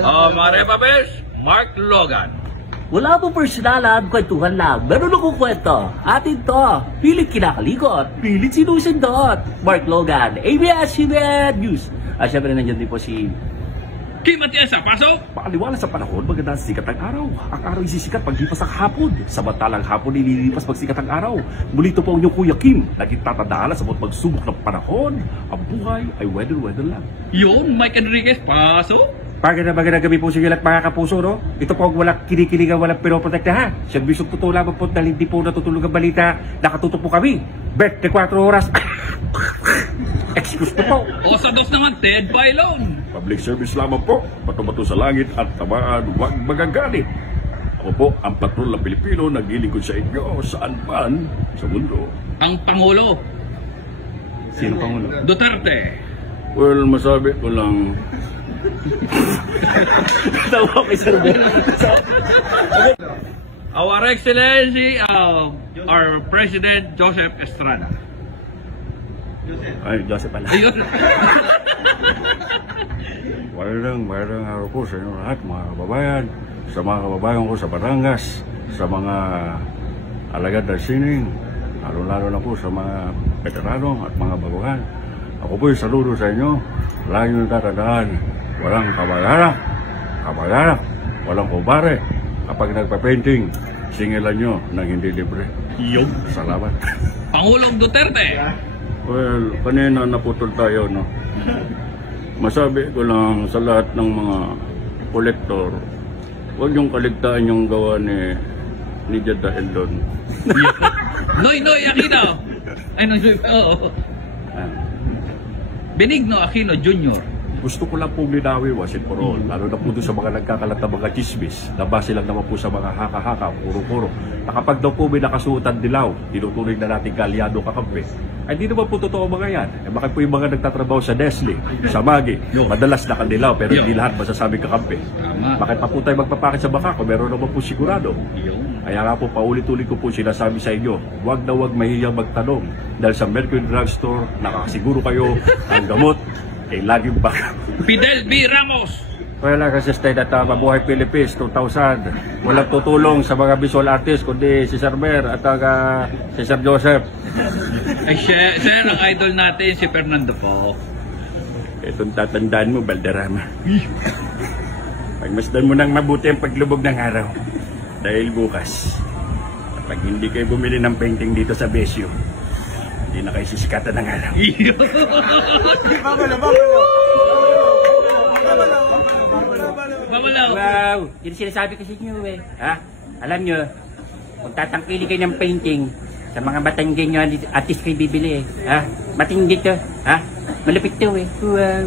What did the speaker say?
Mga Repapers, Mark Logan. Wala po personalan, kwentuhan lang. Meron akong kwento. Atin to. Pilit kinakalikot. Pilit sinusundot. Mark Logan, ABS-CBN News. Siyempre nandiyan din po si Kim Atienza, pasok! Pakaliwala sa panahon, maganda sikat ang araw. Ang araw isisikat paglipas ang hapon. Samantalang hapon ililipas pagsikat ang araw. Muli ito po ang inyong Kuya Kim. Laging tatandaan sa mga pagsubok ng panahon. Ang buhay ay weather lang. Yun, Mike Enriquez, pasok! Magandang gabi po sa inyo lahat mga kapuso, no? Ito po ang walang kinikilingan, walang pinoprotekta, ha? Siyang bisog totoo lamang po dahil hindi po natutulog ang balita. Nakatutok po kami. 24 oras. Excuse po. O sa dos naman, Ted Bailon. Public service lamang po, bato-bato sa langit at tamaan, huwag magagalit. Ako po, ang patrol ng Pilipino, naglilingkod sa inyo saan man sa mundo. Ang Pangulo, Sino Pangulo? Duterte. Well, masabi ko lang, Tawa kay Sir Ben. Our Excellency, our President Joseph Estrada. Ay, Joseph pala. Ayun. mayroong araw po sa inyo lahat, mga kababayan, sa mga kababayan ko sa Batangas, sa mga alagad na sining, lalo na po sa mga veterano at mga baguhan. Ako po yung saludo sa inyo, lagi nyo tatandaan, walang kabayaran, walang kubare. Kapag nagpa-painting, singilan nyo ng hindi libre. Yung Salamat. Pangulong Duterte. Well, kanina naputol tayo, no? Masabi ko lang sa lahat ng mga kolektor, huwag yung kaligtaan yung gawa ni Jada Eldon. Noy Aquino. Ay, Noy, oo. Benigno Aquino Jr. Gusto ko lang pong linawin, wasin for all. Lalo na po doon sa mga nagkakalat na mga chismis. Na base lang naman po sa mga haka-haka, puro-puro. Na kapag daw po may nakasuotan dilaw, tinutuloy na natin kalyado kakampi. Ay di naman po totoo mga yan. Eh bakit po yung mga nagtatrabaho sa Nestle, sa Maggi, madalas nakadilaw pero hindi lahat masasabing kakampi. Bakit pa po tayo magpapakit sa baka kung meron naman po sigurado? Kaya nga po paulit-ulit ko po sinasabi sa inyo, huwag na huwag mahiyang magtanong. Dahil sa Mercury Drugstore, nakakasiguro kayo ang gamot ay laging baka. Fidel B. Ramos. Wala kasi stay at Mabuhay Philippines 2000. Walang tutulong sa mga visual artist kundi si Sir Mer at si Sir Joseph. Ay, sir, ang idol natin si Fernando po. Itong tatandaan mo, Balderrama. Pagmasdan mo nang mabuti ang paglubog ng araw. Dahil bukas, kapag hindi kayo bumili ng painting dito sa Besyo, hindi na kayo sisikatan ng araw. Babalaw. Wow! Yun sinasabi ko sa inyo eh. Ha? Alam nyo, kung tatangkili kayo ng painting sa mga Batanggay nyo, artist kayo bibili eh. Ha? Matindi to. Ha? Malapit to eh. Wow!